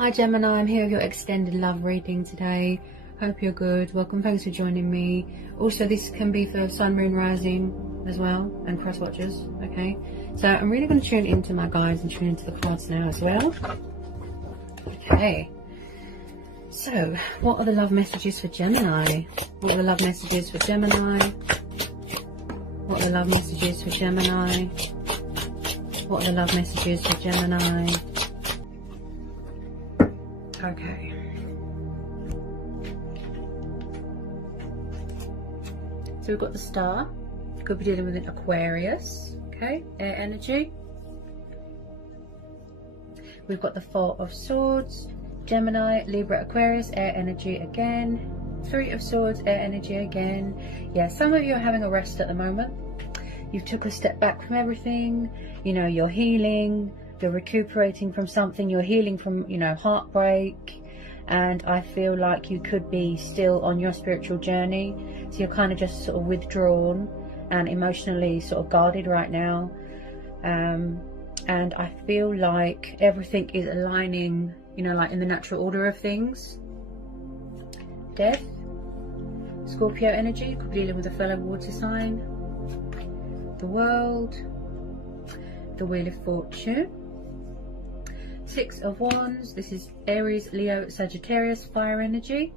Hi Gemini, I'm here with your extended love reading today. Hope you're good. Welcome, thanks for joining me. Also, this can be for Sun, Moon, Rising as well, and cross watchers, okay? So I'm really going to tune into my guides and tune into the cards now as well. Okay. So, what are the love messages for Gemini? What are the love messages for Gemini? What are the love messages for Gemini? What are the love messages for Gemini? Okay. So we've got the Star. Could be dealing with an Aquarius. Okay, air energy. We've got the Four of Swords. Gemini, Libra, Aquarius, air energy again. Three of Swords, air energy again. Yeah, some of you are having a rest at the moment. You took a step back from everything. You know, you're healing. You're recuperating from something. You're healing from, you know, heartbreak. And I feel like you could be still on your spiritual journey. So you're kind of just sort of withdrawn and emotionally sort of guarded right now. And I feel like everything is aligning, you know, like in the natural order of things. Death. Scorpio energy. Could be dealing with a fellow water sign. The World. The Wheel of Fortune. Six of Wands. This is Aries, Leo, Sagittarius, fire energy.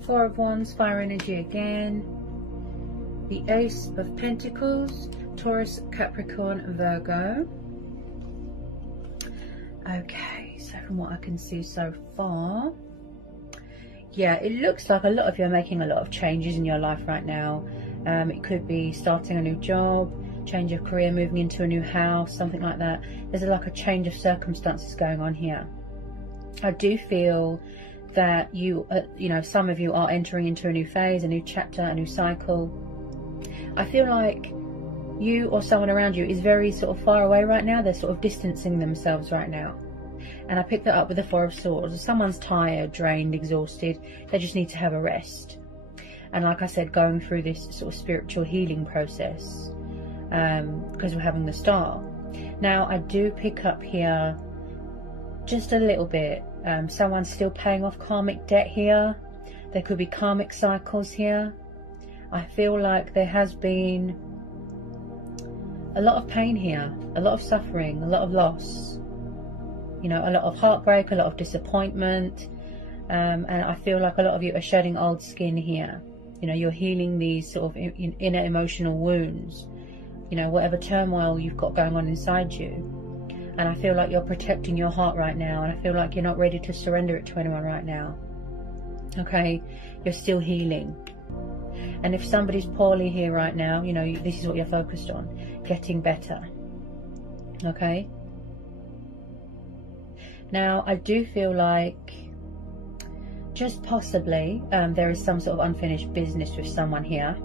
Four of Wands, fire energy again. The Ace of Pentacles, Taurus, Capricorn, Virgo. Okay, so from what I can see so far, yeah, it looks like a lot of you are making a lot of changes in your life right now. It could be starting a new job, change of career, moving into a new house, something like that. There's like a change of circumstances going on here. I do feel that you know, some of you are entering into a new phase, a new chapter, a new cycle. I feel like you or someone around you is very sort of far away right now. They're sort of distancing themselves right now. And I picked that up with the Four of Swords. Someone's tired, drained, exhausted. They just need to have a rest. And like I said, going through this sort of spiritual healing process. Because we're having the Star. Now I do pick up here just a little bit. Someone's still paying off karmic debt here. There could be karmic cycles here. I feel like there has been a lot of pain here, a lot of suffering, a lot of loss, you know, a lot of heartbreak, a lot of disappointment, and I feel like a lot of you are shedding old skin here. You know, you're healing these sort of inner emotional wounds, you know, whatever turmoil you've got going on inside you. And I feel like you're protecting your heart right now, and I feel like you're not ready to surrender it to anyone right now. Okay, you're still healing. And if somebody's poorly here right now, you know, this is what you're focused on, getting better. Okay. Now, I do feel like just possibly there is some sort of unfinished business with someone here.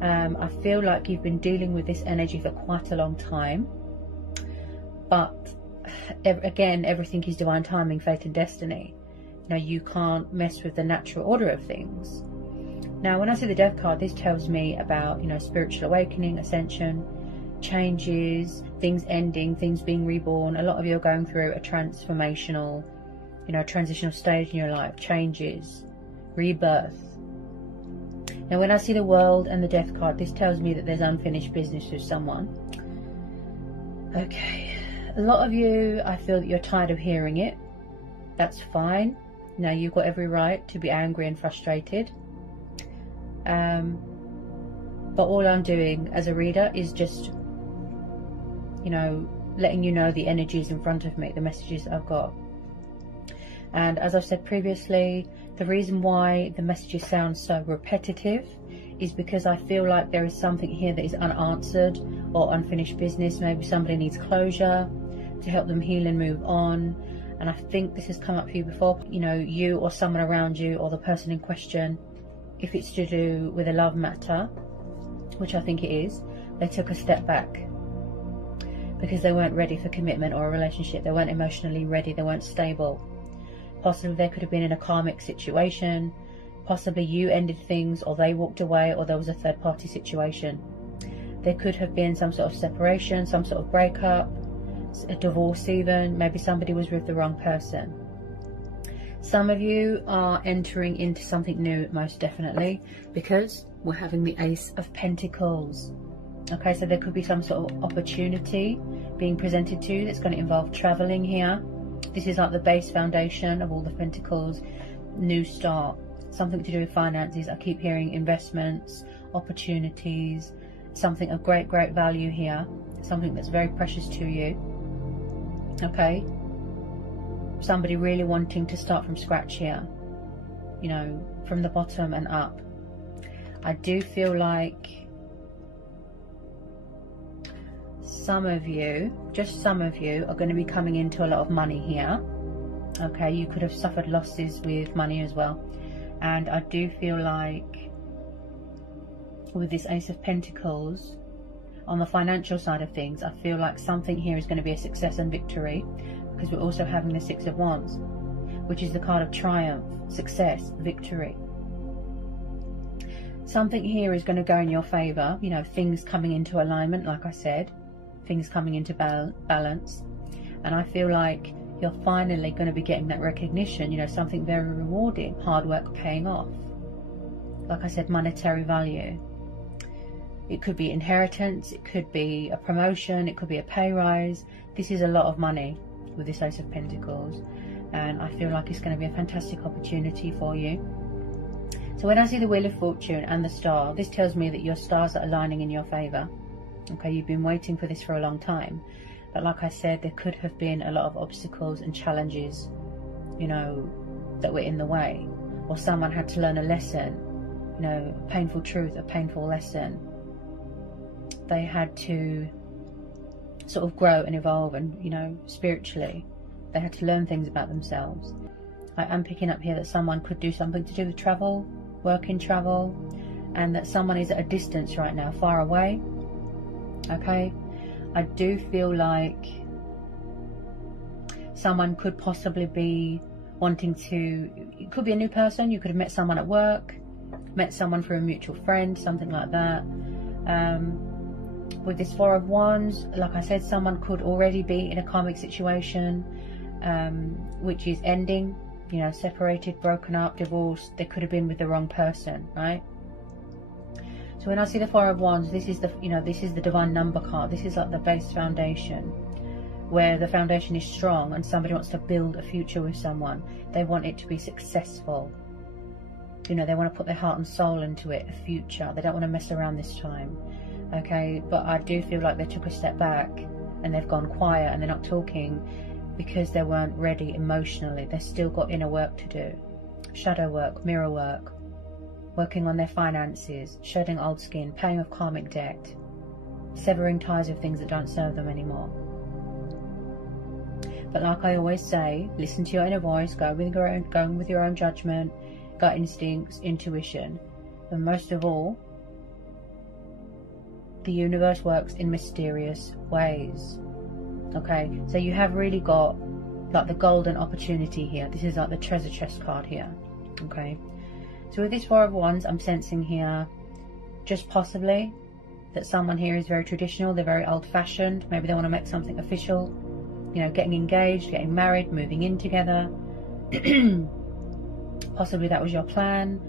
I feel like you've been dealing with this energy for quite a long time. But again, everything is divine timing, fate and destiny. You know, you can't mess with the natural order of things. Now, when I see the Death card, this tells me about, you know, spiritual awakening, ascension, changes, things ending, things being reborn. A lot of you are going through a transformational, you know, transitional stage in your life, changes, rebirth. Now, when I see the World and the Death card, this tells me that there's unfinished business with someone. Okay. A lot of you, I feel that you're tired of hearing it. That's fine. Now, you've got every right to be angry and frustrated. But all I'm doing as a reader is just, you know, letting you know the energies in front of me, the messages I've got. And as I've said previously, the reason why the messages sound so repetitive is because I feel like there is something here that is unanswered or unfinished business. Maybe somebody needs closure to help them heal and move on. And I think this has come up for you before. You know, you or someone around you or the person in question, if it's to do with a love matter, which I think it is, they took a step back because they weren't ready for commitment or a relationship. They weren't emotionally ready. They weren't stable. Possibly they could have been in a karmic situation. Possibly you ended things, or they walked away, or there was a third party situation. There could have been some sort of separation, some sort of breakup. a divorce even. Maybe somebody was with the wrong person. Some of you are entering into something new, most definitely, because we're having the Ace of Pentacles. Okay, so there could be some sort of opportunity being presented to you that's going to involve traveling here. This is like the base foundation of all the Pentacles. New start, something to do with finances. I keep hearing investments, opportunities, something of great value here, something that's very precious to you. Okay, somebody really wanting to start from scratch here, you know, from the bottom and up. I do feel like some of you, just some of you, are going to be coming into a lot of money here. Okay, you could have suffered losses with money as well. And I do feel like with this Ace of Pentacles, on the financial side of things, I feel like something here is going to be a success and victory, because we're also having the Six of Wands, which is the card of triumph, success, victory. Something here is going to go in your favor, you know, things coming into alignment, like I said, things coming into balance. And I feel like you're finally going to be getting that recognition, you know, something very rewarding, hard work paying off. Like I said, monetary value. It could be inheritance, it could be a promotion, it could be a pay rise. This is a lot of money with this Ace of Pentacles, and I feel like it's going to be a fantastic opportunity for you. So when I see the Wheel of Fortune and the star, this tells me that your stars are aligning in your favor. Okay, you've been waiting for this for a long time, but like I said, there could have been a lot of obstacles and challenges, you know, that were in the way, or someone had to learn a lesson, you know, a painful truth, a painful lesson. They had to sort of grow and evolve, and, you know, spiritually they had to learn things about themselves. I am picking up here that someone could do something to do with travel, work in travel, and that someone is at a distance right now, far away. Okay, I do feel like someone could possibly be wanting to, it could be a new person, you could have met someone at work, met someone through a mutual friend, something like that. With this Four of Wands, like I said, someone could already be in a karmic situation, which is ending, you know, separated, broken up, divorced. They could have been with the wrong person, right? So when I see the Four of Wands, this is the, you know, this is the divine number card. This is like the base foundation, where the foundation is strong and somebody wants to build a future with someone. They want it to be successful. You know, they want to put their heart and soul into it, a future. They don't want to mess around this time. Okay, but I do feel like they took a step back and they've gone quiet and they're not talking because they weren't ready emotionally. They've still got inner work to do, shadow work, mirror work, working on their finances, shedding old skin, paying off karmic debt, severing ties with things that don't serve them anymore. But like I always say, listen to your inner voice, go with your own judgment, gut instincts, intuition, and most of all, the universe works in mysterious ways. Okay, so you have really got like the golden opportunity here. This is like the treasure chest card here. Okay, so with this Four of Wands, I'm sensing here just possibly that someone here is very traditional. They're very old-fashioned. Maybe they want to make something official, you know, getting engaged, getting married, moving in together. Possibly that was your plan,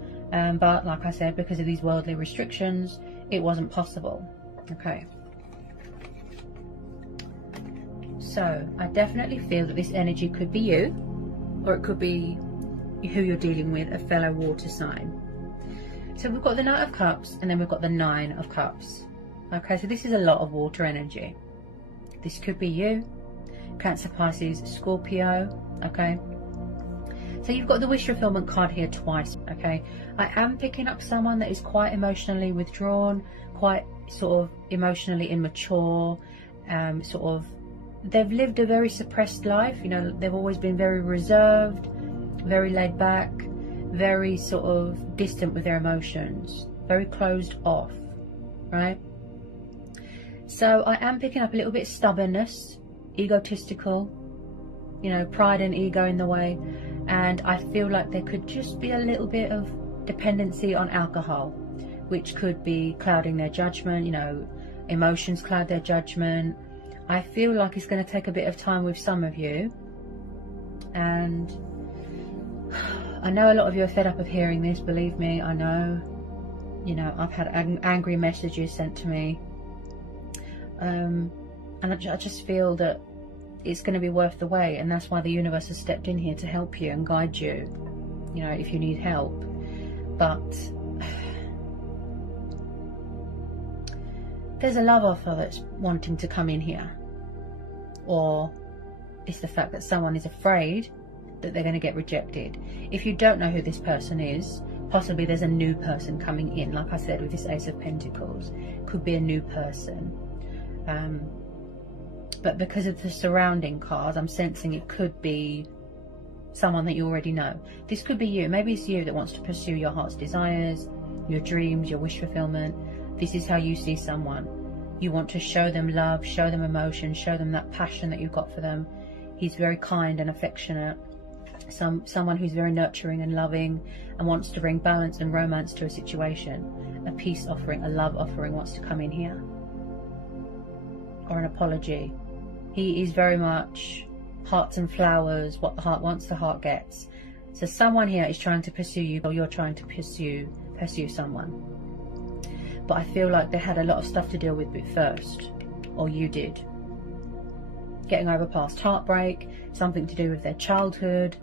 but like I said, because of these worldly restrictions, it wasn't possible. Okay, so I definitely feel that this energy could be you, or it could be who you're dealing with, a fellow water sign. So we've got the Knight of Cups and then we've got the Nine of Cups. Okay, so this is a lot of water energy. This could be you, Cancer, Pisces, Scorpio. Okay, so you've got the wish fulfillment card here twice. Okay, I am picking up someone that is quite emotionally withdrawn, quite sort of emotionally immature, sort of, they've lived a very suppressed life. You know, they've always been very reserved, very laid back, very sort of distant with their emotions, very closed off, right? So I am picking up a little bit of stubbornness, egotistical, you know, pride and ego in the way, and I feel like there could just be a little bit of dependency on alcohol, which could be clouding their judgment. You know, emotions cloud their judgment. I feel like it's going to take a bit of time with some of you, and I know a lot of you are fed up of hearing this, believe me, I know. You know, I've had angry messages sent to me, and I just feel that it's going to be worth the wait, and that's why the universe has stepped in here to help you and guide you, you know, if you need help. But there's a love offer that's wanting to come in here, or it's the fact that someone is afraid that they're going to get rejected. If you don't know who this person is, possibly there's a new person coming in. Like I said, with this Ace of Pentacles, could be a new person. But because of the surrounding card, I'm sensing it could be someone that you already know. This could be you. Maybe it's you that wants to pursue your heart's desires, your dreams, your wish fulfillment. This is how you see someone. You want to show them love, show them emotion, show them that passion that you've got for them. He's very kind and affectionate. Someone who's very nurturing and loving and wants to bring balance and romance to a situation. A peace offering, a love offering wants to come in here. Or an apology. He is very much hearts and flowers, what the heart wants, the heart gets. So someone here is trying to pursue you, or you're trying to pursue someone. But I feel like they had a lot of stuff to deal with first, or you did. Getting over past heartbreak, something to do with their childhood.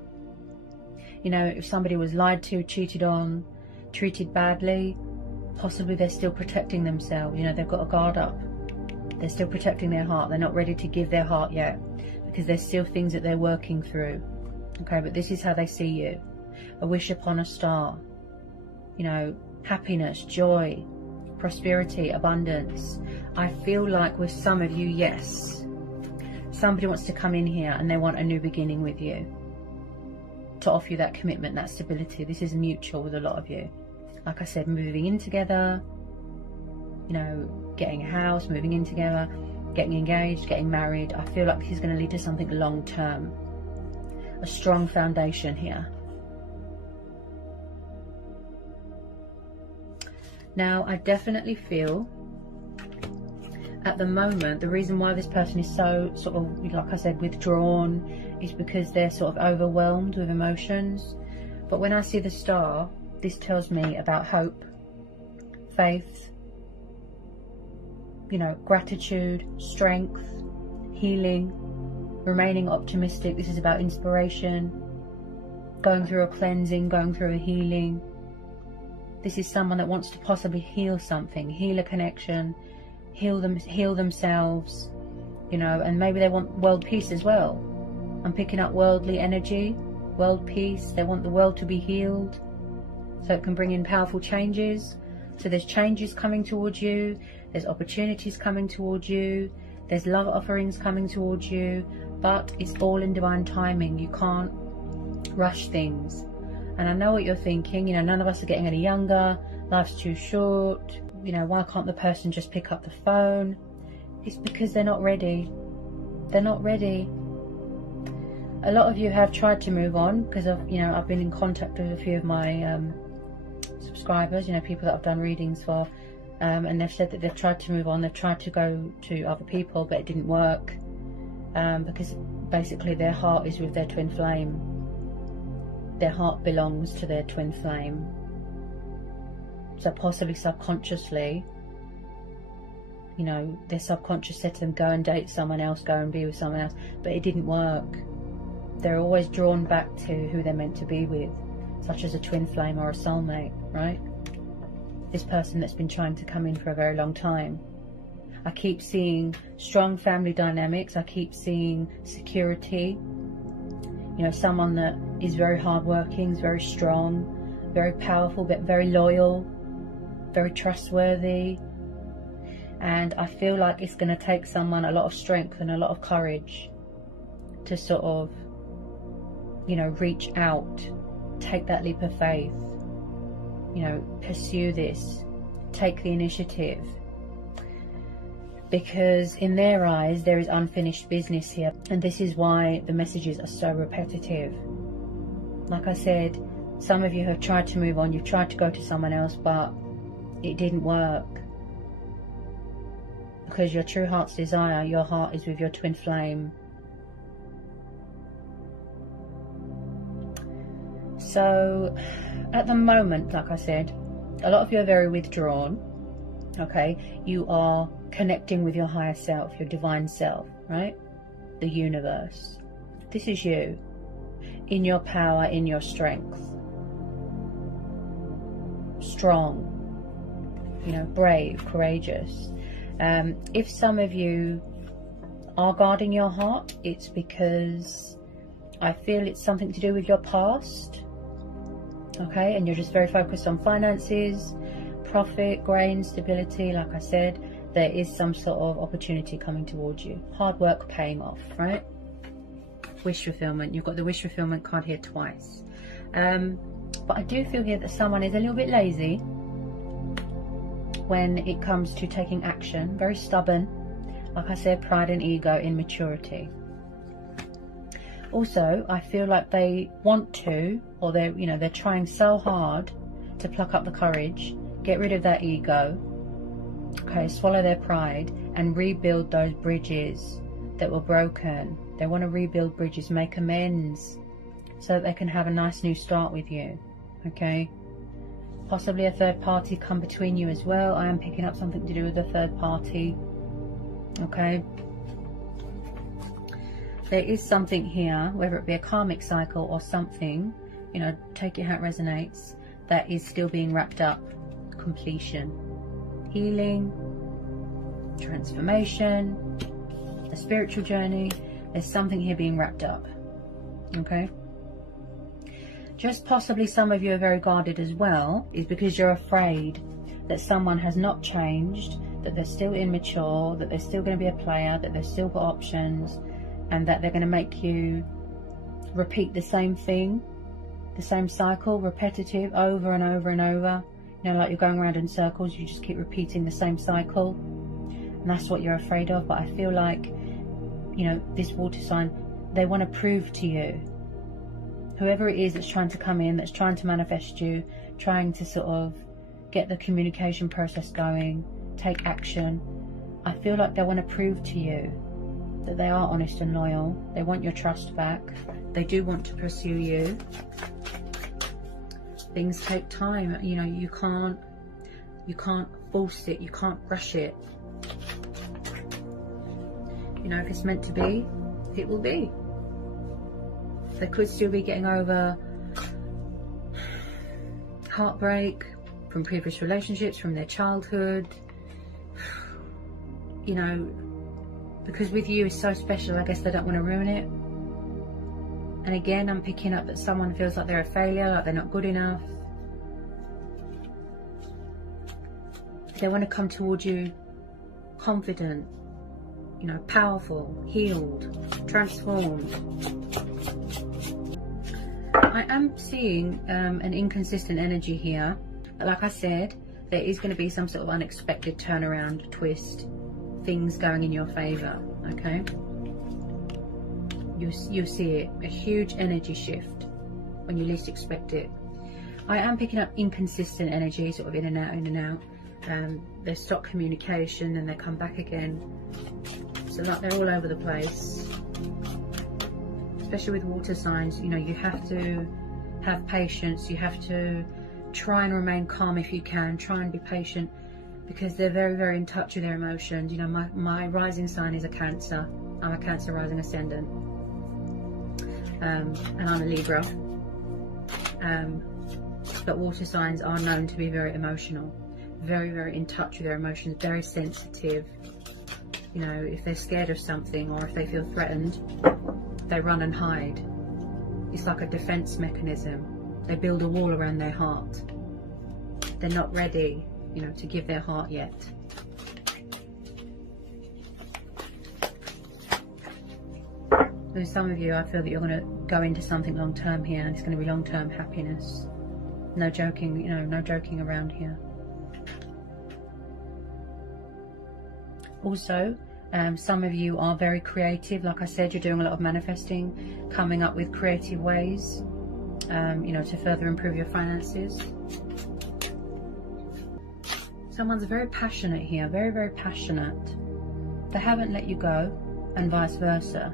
You know, if somebody was lied to, cheated on, treated badly, possibly they're still protecting themselves. You know, they've got a guard up. They're still protecting their heart. They're not ready to give their heart yet, because there's still things that they're working through. Okay, but this is how they see you. A wish upon a star. You know, happiness, joy, prosperity, abundance. I feel like with some of you, yes, somebody wants to come in here and they want a new beginning with you, to offer you that commitment, that stability. This is mutual with a lot of you. Like I said, moving in together, you know, getting a house, moving in together, getting engaged, getting married. I feel like this is going to lead to something long term. A strong foundation here. Now, I definitely feel at the moment, the reason why this person is so sort of, like I said, withdrawn, is because they're sort of overwhelmed with emotions. But when I see the star, this tells me about hope, faith, you know, gratitude, strength, healing, remaining optimistic. This is about inspiration, going through a cleansing, going through a healing. This is someone that wants to possibly heal something, heal a connection, heal themselves, you know, and maybe they want world peace as well. I'm picking up worldly energy, world peace. They want the world to be healed so it can bring in powerful changes. So there's changes coming towards you. There's opportunities coming towards you. There's love offerings coming towards you. But it's all in divine timing. You can't rush things. And I know what you're thinking. You know, none of us are getting any younger. Life's too short. You know, why can't the person just pick up the phone? It's because they're not ready. They're not ready. A lot of you have tried to move on, because I've been in contact with a few of my subscribers, you know, people that I've done readings for, and they've said that they've tried to move on. They've tried to go to other people, but it didn't work, because basically their heart is with their twin flame. Their heart belongs to their twin flame. So possibly subconsciously, you know, their subconscious said to them, go and date someone else, go and be with someone else, but it didn't work. They're always drawn back to who they're meant to be with, such as a twin flame or a soulmate, right? This person that's been trying to come in for a very long time. I keep seeing strong family dynamics. I keep seeing security. You know, someone that is very hardworking, is very strong, very powerful, but very loyal, very trustworthy. And I feel like it's going to take someone a lot of strength and a lot of courage to sort of, you know, reach out, take that leap of faith, you know, pursue this, take the initiative. Because in their eyes, there is unfinished business here. And this is why the messages are so repetitive. Like I said, some of you have tried to move on. You've tried to go to someone else, but it didn't work. because your true heart's desire, your heart is with your twin flame. So at the moment, like I said, a lot of you are very withdrawn. Okay, you are connecting with your higher self, your divine self, right? The universe. This is you, in your power, in your strength. Strong, you know, brave, courageous. If some of you are guarding your heart, it's because I feel it's something to do with your past. Okay, and you're just very focused on finances, profit, gain, stability. Like I said, there is some sort of opportunity coming towards you. Hard work paying off, right? Wish fulfillment. You've got the wish fulfillment card here twice. But I do feel here that someone is a little bit lazy when it comes to taking action. Very stubborn. Like I said, pride and ego, immaturity. Also, I feel like they want to, or they're, you know, they're trying so hard to pluck up the courage, get rid of that ego, okay, swallow their pride and rebuild those bridges that were broken. They want to rebuild bridges, make amends, so that they can have a nice new start with you, okay? Possibly a third party come between you as well. I am picking up something to do with a third party, okay? There is something here, whether it be a karmic cycle or something, you know, take it how it resonates, that is still being wrapped up. Completion, healing, transformation, a spiritual journey. There's something here being wrapped up, okay? Just possibly some of you are very guarded as well, is because you're afraid that someone has not changed, that they're still immature, that they're still going to be a player, that they've still got options, and that they're going to make you repeat the same thing, the same cycle, repetitive, over and over and over. You know, like you're going around in circles, you just keep repeating the same cycle. And that's what you're afraid of. But I feel like, you know, this water sign, they want to prove to you, whoever it is that's trying to come in, that's trying to manifest you, trying to sort of get the communication process going, take action, I feel like they want to prove to you that they are honest and loyal. They want your trust back. They do want to pursue you. Things take time, you know, you can't force it, you can't rush it. You know, if it's meant to be, it will be. They could still be getting over heartbreak from previous relationships, from their childhood, you know, because with you is so special, I guess they don't want to ruin it. And again, I'm picking up that someone feels like they're a failure, like they're not good enough. They want to come towards you confident, you know, powerful, healed, transformed. I am seeing an inconsistent energy here. Like I said, there is going to be some sort of unexpected turnaround, twist, things going in your favor, okay? You see it, a huge energy shift when you least expect it. I am picking up inconsistent energy, sort of in and out, in and out. They stop communication and they come back again. So like they're all over the place. Especially with water signs, you know, you have to have patience. You have to try and remain calm if you can. Try and be patient, because they're very, very in touch with their emotions. You know, my rising sign is a Cancer. I'm a Cancer rising ascendant. And I'm a Libra. But water signs are known to be very emotional, very, very in touch with their emotions, very sensitive. You know, if they're scared of something or if they feel threatened, they run and hide. It's like a defense mechanism. They build a wall around their heart. They're not ready, you know, to give their heart yet. With some of you, I feel that you're going to go into something long term here, and it's going to be long term happiness. No joking, you know, no joking around here. Also, some of you are very creative. Like I said, you're doing a lot of manifesting, coming up with creative ways, you know, to further improve your finances. Someone's very passionate here, very, very passionate. They haven't let you go, and vice versa.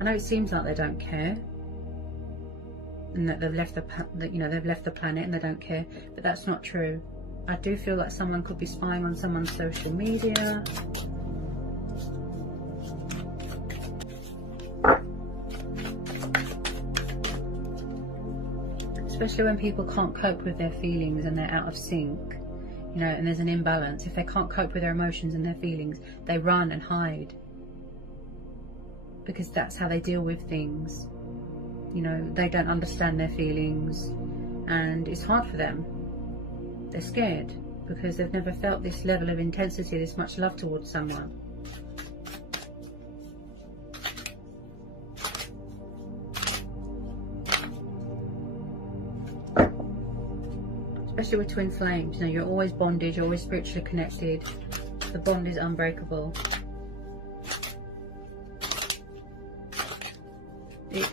I know it seems like they don't care, and that they've left they've left the planet and they don't care, but that's not true. I do feel like someone could be spying on someone's social media. Especially when people can't cope with their feelings and they're out of sync, you know, and there's an imbalance. If they can't cope with their emotions and their feelings, they run and hide, because that's how they deal with things. You know, they don't understand their feelings and it's hard for them. They're scared because they've never felt this level of intensity, this much love towards someone. Especially with twin flames, you know, you're always bonded, you're always spiritually connected. The bond is unbreakable.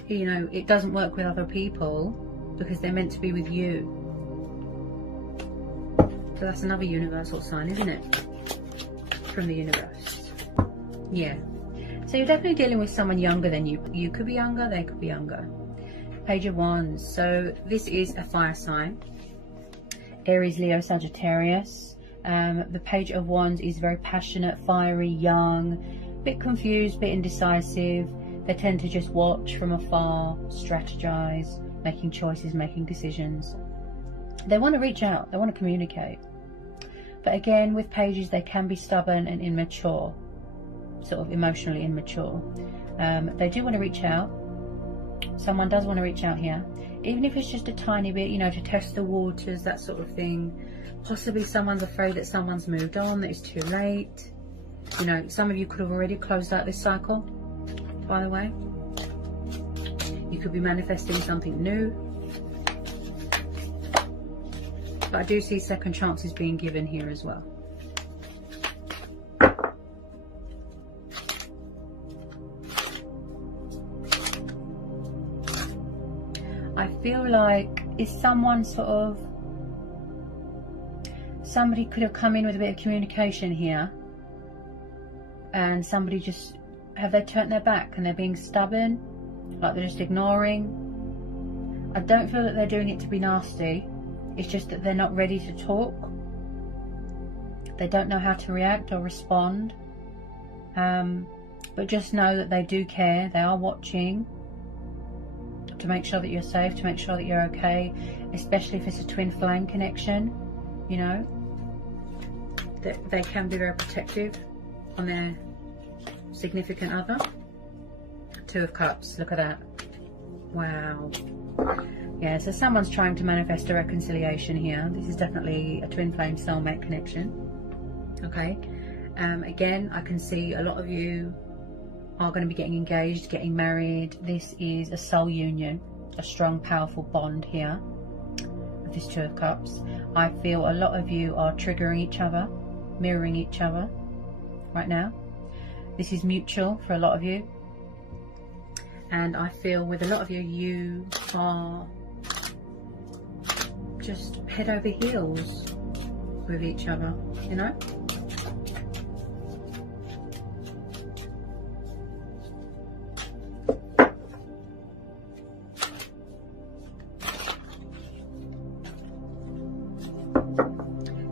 You know, it doesn't work with other people because they're meant to be with you. So that's another universal sign, isn't it? From the universe. Yeah. So you're definitely dealing with someone younger than you. You could be younger, they could be younger. Page of Wands. So this is a fire sign. Aries, Leo, Sagittarius. The Page of Wands is very passionate, fiery, young, bit confused, bit indecisive. They tend to just watch from afar, strategize, making choices, making decisions. They want to reach out, they want to communicate. But again, with pages, they can be stubborn and immature, sort of emotionally immature. They do want to reach out. Someone does want to reach out here, even if it's just a tiny bit, you know, to test the waters, that sort of thing. Possibly someone's afraid that someone's moved on, that it's too late. You know, some of you could have already closed out this cycle, by the way. You could be manifesting something new. But I do see second chances being given here as well. I feel like is someone sort of, somebody could have come in with a bit of communication here, and somebody just, have they turned their back and they're being stubborn, like they're just ignoring? I don't feel that they're doing it to be nasty. It's just that they're not ready to talk. They don't know how to react or respond. But just know that they do care. They are watching to make sure that you're safe, to make sure that you're okay, especially if it's a twin flame connection, you know. That they can be very protective on their significant other. Two of Cups, look at that. Wow. Yeah, so someone's trying to manifest a reconciliation here. This is definitely a twin flame soulmate connection. Okay. Again, I can see a lot of you are going to be getting engaged, getting married. This is a soul union, a strong, powerful bond here with this Two of Cups. I feel a lot of you are triggering each other, mirroring each other right now. This is mutual for a lot of you. And I feel with a lot of you, you are just head over heels with each other, you know?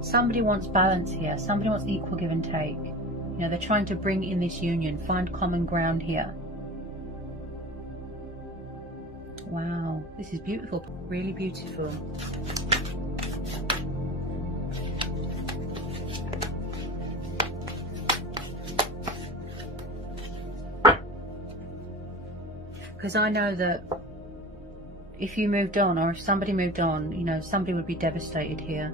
Somebody wants balance here. Somebody wants equal give and take. You know, they're trying to bring in this union, find common ground here. Wow, this is beautiful, really beautiful. Because I know that if you moved on, or if somebody moved on, you know, somebody would be devastated here.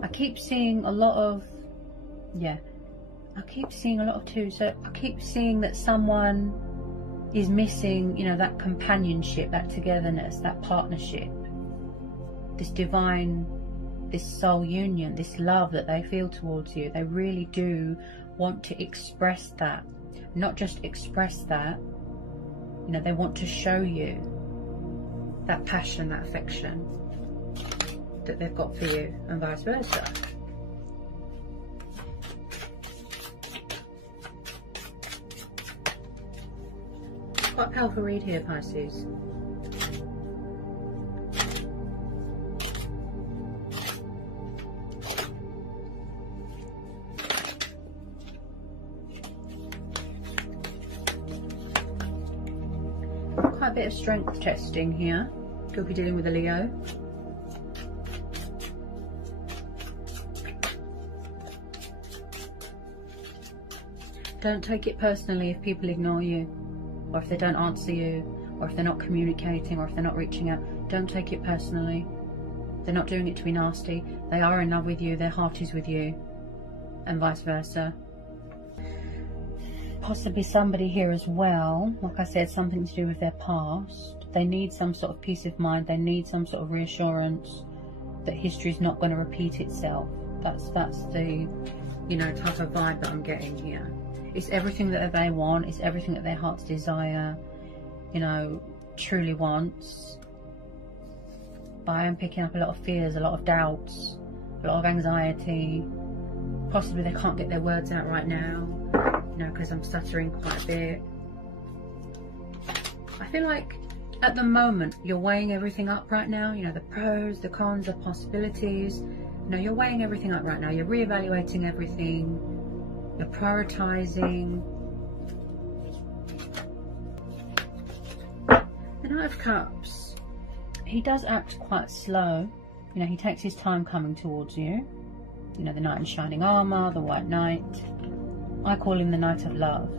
I keep seeing a lot of, I keep seeing a lot of two. So I keep seeing that someone is missing, you know, that companionship, that togetherness, that partnership, this divine, this soul union, this love that they feel towards you. They really do want to express that, not just express that, you know, they want to show you that passion, that affection that they've got for you, and vice versa. Quite a powerful read here, Pisces. Quite a bit of strength testing here. Could be dealing with a Leo. Don't take it personally if people ignore you, or if they don't answer you, or if they're not communicating, or if they're not reaching out. Don't take it personally. They're not doing it to be nasty. They are in love with you, their heart is with you, and vice versa. Possibly somebody here as well, like I said, something to do with their past. They need some sort of peace of mind. They need some sort of reassurance that history is not going to repeat itself. That's the, you know, type of vibe that I'm getting here. It's everything that they want. It's everything that their heart's desire, you know, truly wants. But I am picking up a lot of fears, a lot of doubts, a lot of anxiety. Possibly they can't get their words out right now, you know, because I'm stuttering quite a bit. I feel like at the moment you're weighing everything up right now, you know, the pros, the cons, the possibilities. You know, you're weighing everything up right now. You're reevaluating everything. You're prioritizing. The Knight of Cups, he does act quite slow. You know, he takes his time coming towards you. You know, the Knight in shining armor, the White Knight. I call him the Knight of Love.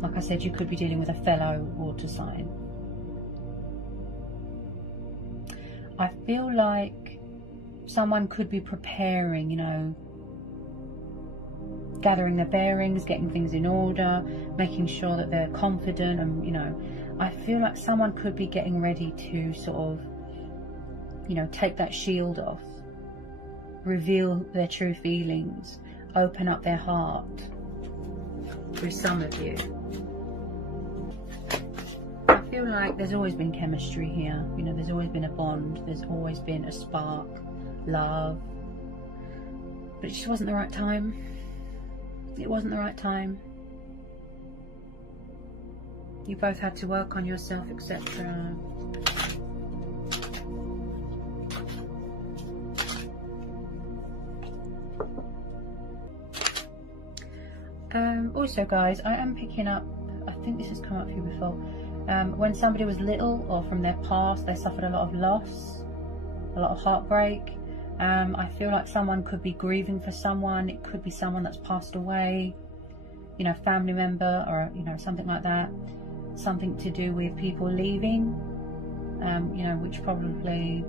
Like I said, you could be dealing with a fellow water sign. I feel like someone could be preparing, you know, gathering their bearings, getting things in order, making sure that they're confident, and, you know, I feel like someone could be getting ready to sort of, you know, take that shield off, reveal their true feelings, open up their heart through some of you. I feel like there's always been chemistry here, you know, there's always been a bond, there's always been a spark, love, but it just wasn't the right time. It wasn't the right time. You both had to work on yourself, etc. Also, guys, I am picking up, I think this has come up for you before, when somebody was little or from their past, they suffered a lot of loss, a lot of heartbreak. I feel like someone could be grieving for someone. It could be someone that's passed away, you know, family member, or, you know, something like that. Something to do with people leaving, you know, which probably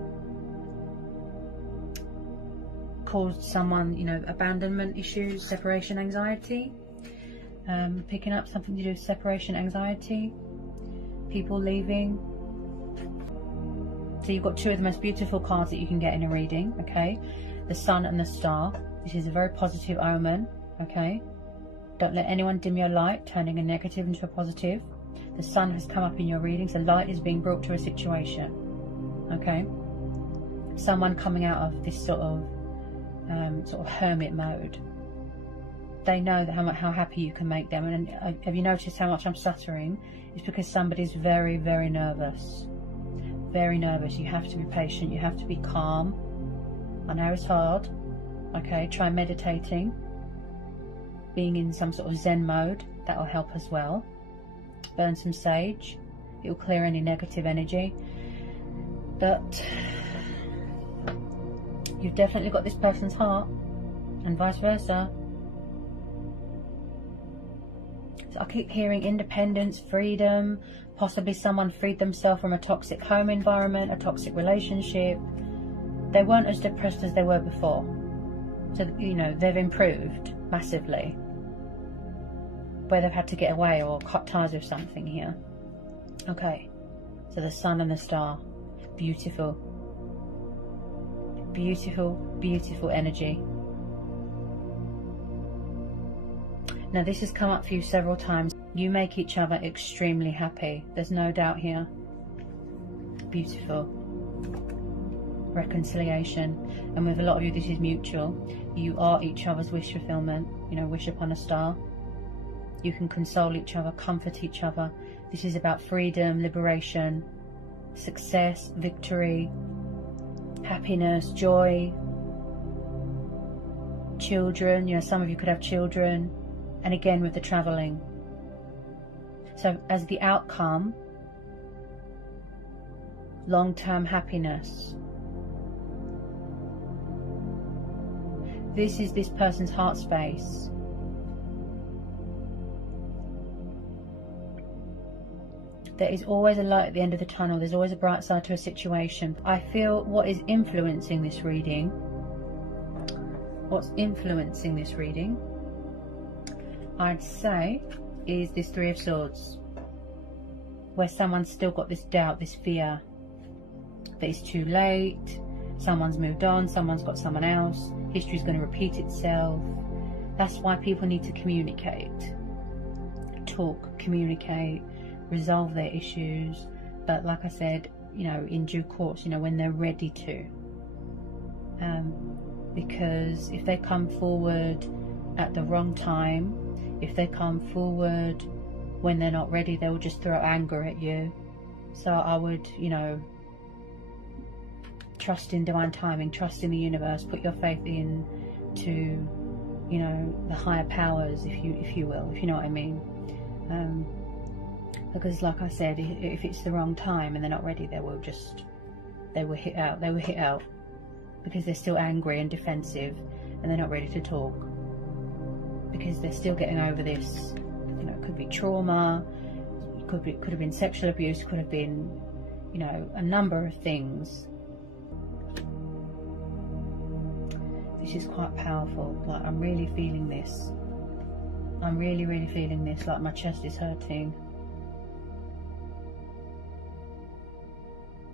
caused someone, you know, abandonment issues, separation anxiety. Picking up something to do with separation anxiety, people leaving. So you've got two of the most beautiful cards that you can get in a reading, okay? The Sun and the Star. This is a very positive omen, okay? Don't let anyone dim your light, turning a negative into a positive. The Sun has come up in your reading, so light is being brought to a situation, okay? Someone coming out of this sort of hermit mode. They know that how happy you can make them. And have you noticed how much I'm stuttering? It's because somebody's very, very nervous. Very nervous. You have to be patient. You have to be calm. I know it's hard. Okay, try meditating. Being in some sort of Zen mode. That will help as well. Burn some sage. It will clear any negative energy. But you've definitely got this person's heart. And vice versa. So I keep hearing independence, freedom. Possibly someone freed themselves from a toxic home environment, a toxic relationship. They weren't as depressed as they were before. So, you know, they've improved massively. Where they've had to get away or cut ties with something here. Okay. So the Sun and the Star. Beautiful. Beautiful, beautiful energy. Now this has come up for you several times. You make each other extremely happy. There's no doubt here. beautiful. Reconciliation. And with a lot of you, this is mutual. You are each other's wish fulfillment, you know, wish upon a star. You can console each other, comfort each other. This is about freedom, liberation, success, victory, happiness, joy, children. You know, some of you could have children. And again, with the traveling. So as the outcome, long-term happiness. This is this person's heart space. There is always a light at the end of the tunnel. There's always a bright side to a situation. I feel what is influencing this reading, I'd say, is this Three of Swords, where someone's still got this doubt, this fear that it's too late, someone's moved on, someone's got someone else, history's going to repeat itself. That's why people need to communicate, talk, communicate, resolve their issues, but like I said, you know, in due course, you know, when they're ready to. Because if they come forward at the wrong time, if they come forward when they're not ready, they'll just throw anger at you. So I would, you know, trust in divine timing, trust in the universe, put your faith in to, you know, the higher powers, if you will, if you know what I mean. Because like I said, if it's the wrong time and they're not ready, they will hit out because they're still angry and defensive and they're not ready to talk, because they're still getting over this. You know, it could be trauma, it could have been sexual abuse, could have been, you know, a number of things. This is quite powerful. Like, I'm really feeling this. I'm really feeling this. Like, my chest is hurting.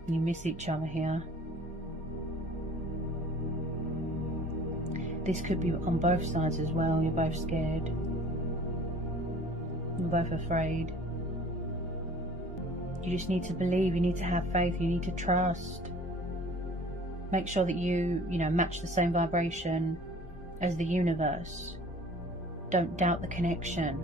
You miss each other here. This could be on both sides as well. You're both scared. You're both afraid. You just need to believe. You need to have faith. You need to trust. Make sure that you know, match the same vibration as the universe. Don't doubt the connection.